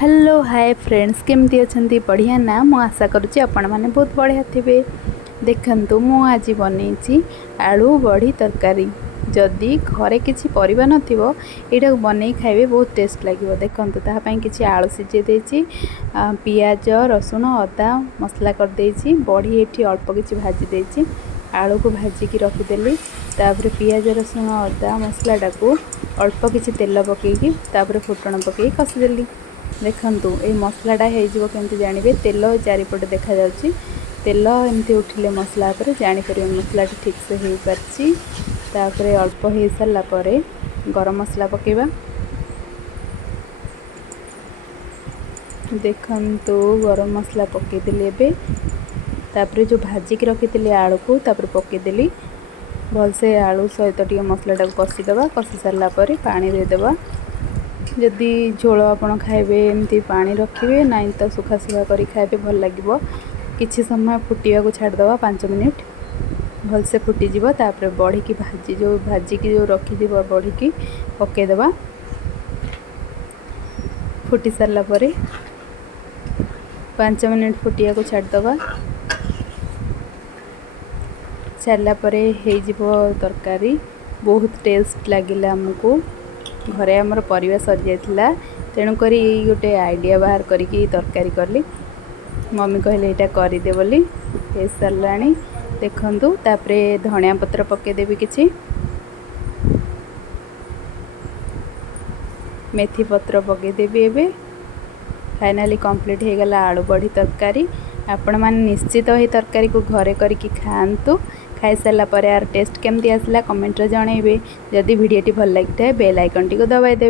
Hello hi friends केमती अच्छी बढ़िया ना मु आशा करुँची आपण मैंने बहुत बढ़िया थे। देखंतु मु आज बनई आलू बड़ी तरकारी। जदि घरे किसी परिबा नथिबो एटा बनई खाइबे बहुत टेस्ट लगे। देखंतु ताहापई किसी आलू सिझे देछि, पियाज रसुण अदा मसला कर देछि, बड़ी एठी अल्प किछि भाजी देछि, आलू को भाजिकी रखिदेली। तापर पियाज रसुण अदा मसलाटा को अल्प किछि तेल पकेकी तापर फुटण पकई कषिदेली। देखंतु ए मसलाटा हो केमती जानवे तेल चारिपटे देखा जाउची, तेल एमती उठिले मसला पर जानीपर मसलाटा ठीक से हो पारछि। तापर अल्प हो सारा पर गरम मसला पकेबा। देखंतु गरम मसला पकेदेली एबे। तापर जो भाजिक रखी आलू को तापर पकेदेली भलसे आलू सहित टिके मसलाटा को कषिदेवा। कषि सारा पर पानी देदेबा। जदि झोल आपड़ खाइबे एमती पानी रखिए ना तो सुखा सुखा कर खाइबे भल लगे। किछि समय फुटिया को छाड़देवा 5 मिनिट भलसे फुटीज। तापर बड़ी की भाजिकी जो रखी बड़ी की पकईदेवा। फुटी सारा पर 5 मिनिट फुटिया को छाड़देवा। छाड़ला तरकारी बहुत टेस्ट लगिला आमको। घरे आमर परिवा सरी जाइथिला तेणुक गोटे आइडिया बाहर करी तरकारी कली। मम्मी कहले यहाँ करदे बोली हो सारा। देखंतु तापरे धनिया पत्र पकईदेवी, किछि मेथी पत्र पकईदेवी। एबे फाइनाली कंप्लीट हो गला आलू बड़ी तरकारी। आपण माने निश्चित ही तरकारी को घरे करके खाआंतु। खाई सारा पर यार टेस्ट केमती आसला कमेंट रे जणाइबे। जदि वीडियोटी भल लगी बेल आइकन टी को दबाई देबे।